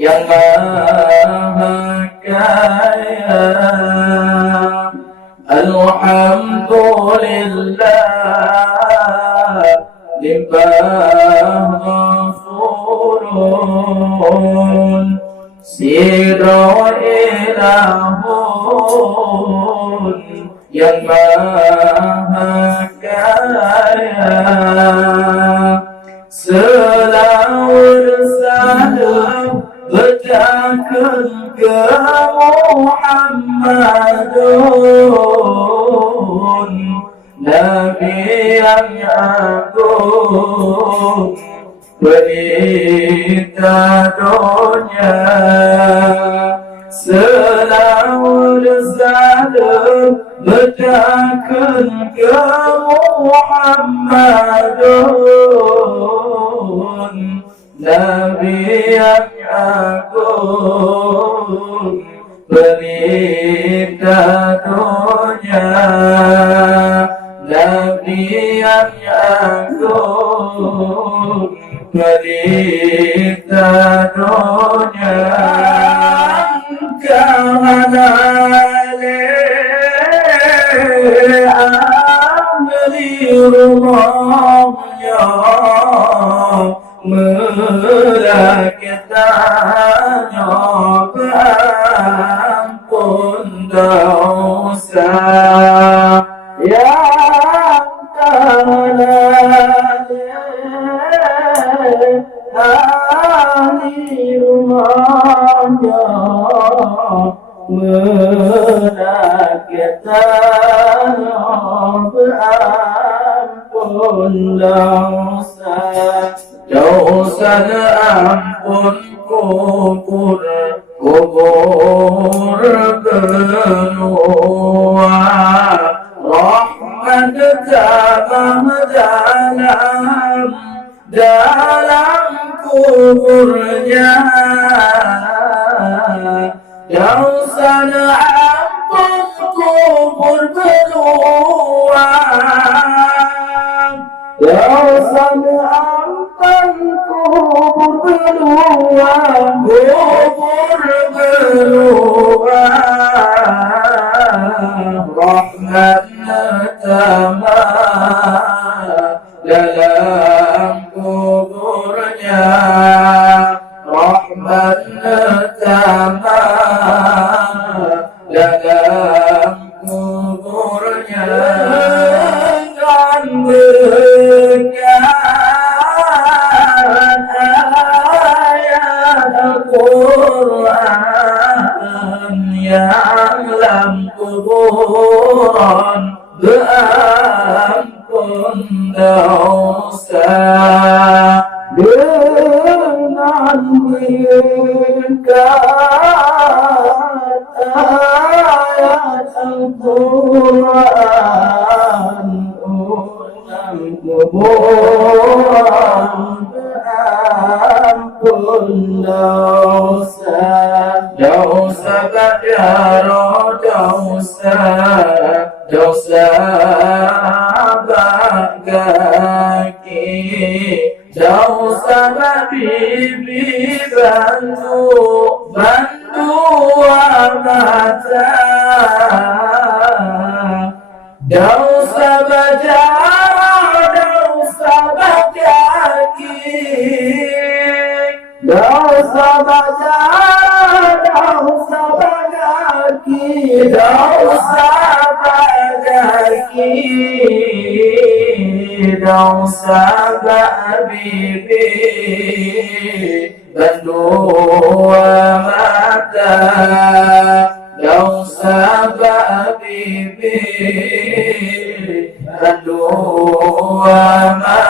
yang Maha Kaya. Alhamdulillah limpah ghafurun sirra ilahun yang Maha Kaya. Selawat salam bertakkan ke Muhammadun, Nabi yang agung, pelita dunia. Selawat salam bertakkan ke Muhammadun, Nabi yang agung, pelita dunia. Nabi yang agung, pelita dunia. Amri rumahnya melakitanya ampun dosa yang ahli rumahnya melakitanya ampun dosa. Dosa ampun kubur benua, rahmat tamah dalam kuburnya. Dosa ampun kubur benua, dosa ampun kubur benua, kubur benua. Rahmat tamah dalam kuburnya, rahmat tamah dalam kuburnya. Dengan berkat ayat Al-Quran yang dalam kuburan berampun dosa. Dengan berkat ayat Al-Quran dalam kuburan berampun dosa. Dosa badaro dosa, dosa bagaki, dosa bibi bantu mata, dosa bajar, dosa bagaki, dosa bajar, dosa bagaki, dosa bagaki, dosa bibi berdua mata, dosa bibi berdua mata.